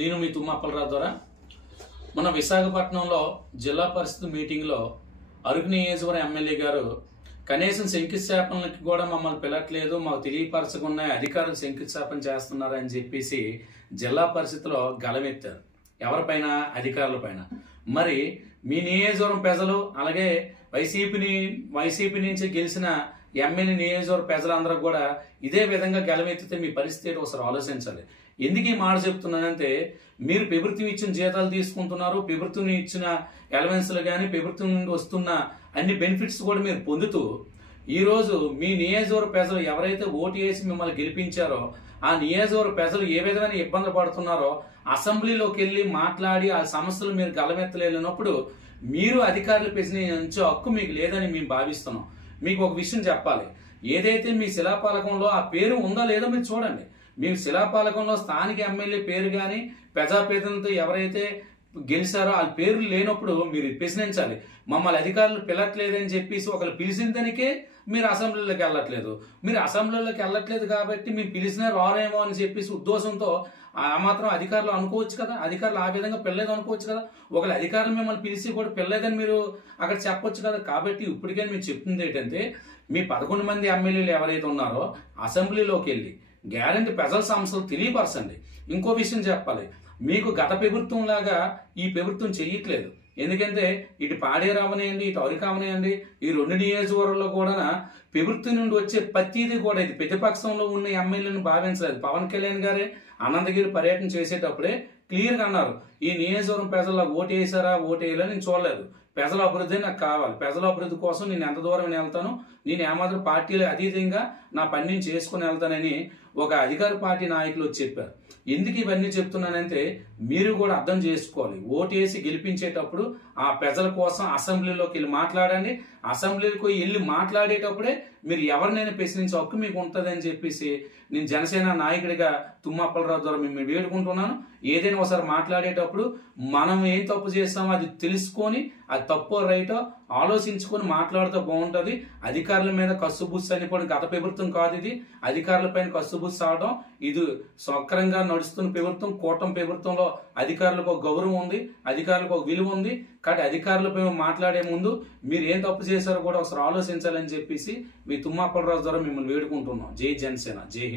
నేను మీ తుమ్మ అప్పలరాజు ద్వారా మన విశాఖపట్నంలో జిల్లా పరిషత్ మీటింగ్లో అరకు నియోజకవర్గ ఎమ్మెల్యే గారు కనీసం శంకుస్థాపనలకి కూడా మమ్మల్ని పిలట్లేదు, మాకు తెలియపరచకుండా అధికారులు శంకుస్థాపన చేస్తున్నారని చెప్పేసి జిల్లా పరిషత్లో గలమెత్తారు. ఎవరిపైన? అధికారుల పైన. మరి మీ నియోజకవర్గం ప్రజలు అలాగే వైసీపీ నుంచి గెలిచిన ఎమ్మెల్యే నియోజకవర్గ ప్రజలందరూ కూడా ఇదే విధంగా గలమెత్తితే మీ పరిస్థితి ఒకసారి ఆలోచించాలి. ఎందుకు ఈ మాట చెప్తున్నానంటే, మీరు ప్రభుత్వం ఇచ్చిన జీతాలు తీసుకుంటున్నారు, ప్రభుత్వం ఇచ్చిన అలవెన్స్లు కానీ ప్రభుత్వం నుండి వస్తున్న అన్ని బెనిఫిట్స్ కూడా మీరు పొందుతూ ఈరోజు మీ నియోజకవర్గ ప్రజలు ఎవరైతే ఓటు వేసి మిమ్మల్ని గెలిపించారో ఆ నియోజకవర్గ ప్రజలు ఏ విధమైన ఇబ్బంది పడుతున్నారో అసెంబ్లీలోకి వెళ్ళి మాట్లాడి ఆ సమస్యలు మీరు గలమెత్తలేనప్పుడు మీరు అధికారులు ప్రశ్నించే హక్కు మీకు లేదని మేము భావిస్తున్నాం. మీకు ఒక విషయం చెప్పాలి, ఏదైతే మీ శిలాఫలకంలో ఆ పేరు ఉందో లేదో మీరు చూడండి. మీ శిలాఫలకంలో స్థానిక ఎమ్మెల్యే పేరు కానీ ప్రజాప్రతినిధులతో ఎవరైతే గెలిచారో ఆ పేర్లు లేనప్పుడు మీరు ప్రశ్నించాలి. మమ్మల్ని అధికారులు పిలట్లేదని చెప్పేసి ఒకరు పిలిచిన దానికే మీరు అసెంబ్లీలోకి వెళ్ళట్లేదు. మీరు అసెంబ్లీలోకి వెళ్ళట్లేదు కాబట్టి మీరు పిలిచినా రారేమో అని చెప్పేసి ఉద్దేశంతో ఆ మాత్రం అధికారులు అనుకోవచ్చు కదా, అధికారులు ఆ విధంగా పిల్లలేదు అనుకోవచ్చు కదా. ఒకళ్ళు అధికారులు మిమ్మల్ని పిలిచి కూడా పిల్లలేదని మీరు అక్కడ చెప్పొచ్చు కదా. కాబట్టి ఇప్పటికే మీరు చెప్తుంది ఏంటంటే, మీ 11 మంది ఎమ్మెల్యేలు ఎవరైతే ఉన్నారో అసెంబ్లీలోకి వెళ్ళి గ్యారంటీ ప్రజల సమస్యలు తెలియపరచండి. ఇంకో విషయం చెప్పాలి, మీకు గత ప్రభుత్వం లాగా ఈ ప్రభుత్వం చెయ్యట్లేదు. ఎందుకంటే ఇటు పాడేరు అవనియండి, ఇటు అరకు అవనియండి, ఈ 2 నియోజకవర్గాల్లో కూడా ప్రభుత్వం నుండి వచ్చే ప్రతిదీ కూడా ఇది ప్రతిపక్షంలో ఉన్న ఎమ్మెల్యేలను భావించలేదు. పవన్ కళ్యాణ్ గారే అనంతగిరి పర్యటన చేసేటప్పుడే క్లియర్గా అన్నారు, ఈ నియోజకవర్గం ప్రజల్లో ఓటు వేసారా ఓటు వేయాలని నేను చూడలేదు, ప్రజల అభివృద్ధి నాకు కావాలి, ప్రజల అభివృద్ధి కోసం నేను ఎంత దూరం వెళ్తాను, నేను ఏమాత్రం పార్టీలు అతీతంగా నా పని నేను చేసుకుని వెళ్తానని ఒక అధికార పార్టీ నాయకులు వచ్చి చెప్పారు. ఎందుకు ఇవన్నీ చెప్తున్నానంటే, మీరు కూడా అర్థం చేసుకోవాలి, ఓటు వేసి గెలిపించేటప్పుడు ఆ ప్రజల కోసం అసెంబ్లీలోకి వెళ్ళి మాట్లాడండి. అసెంబ్లీకి వెళ్ళి మాట్లాడేటప్పుడే మీరు ఎవరినైనా ప్రశ్నించే హక్కు మీకు ఉంటుంది అని చెప్పేసి నేను జనసేన నాయకుడిగా తుమ్మ అప్పలరాజు ద్వారా మేము వేడుకుంటున్నాను. ఏదైనా ఒకసారి మాట్లాడేటప్పుడు మనం ఏం తప్పు చేస్తామో అది తెలుసుకొని అది తప్పో రైటో ఆలోచించుకొని మాట్లాడితే బాగుంటుంది. అధికారుల మీద కస్సుబుస్సు అనిపోయిన గత ప్రభుత్వం కాదు ఇది. అధికారుల పైన కస్సుబుస్సు అవడం ఇది సక్రంగా నడుస్తున్న ప్రభుత్వం. కూటమి ప్రభుత్వంలో అధికారులకు ఒక గౌరవం ఉంది, అధికారులకు ఒక విలువ ఉంది. కాబట్టి అధికారులపై మాట్లాడే ముందు మీరు ఏం తప్పు చేశారో కూడా ఒకసారి ఆలోచించాలని చెప్పేసి మీ తుమ్మ అప్పలరాజు ద్వారా మిమ్మల్ని వేడుకుంటున్నాం. జై జనసేన, జై హింద్.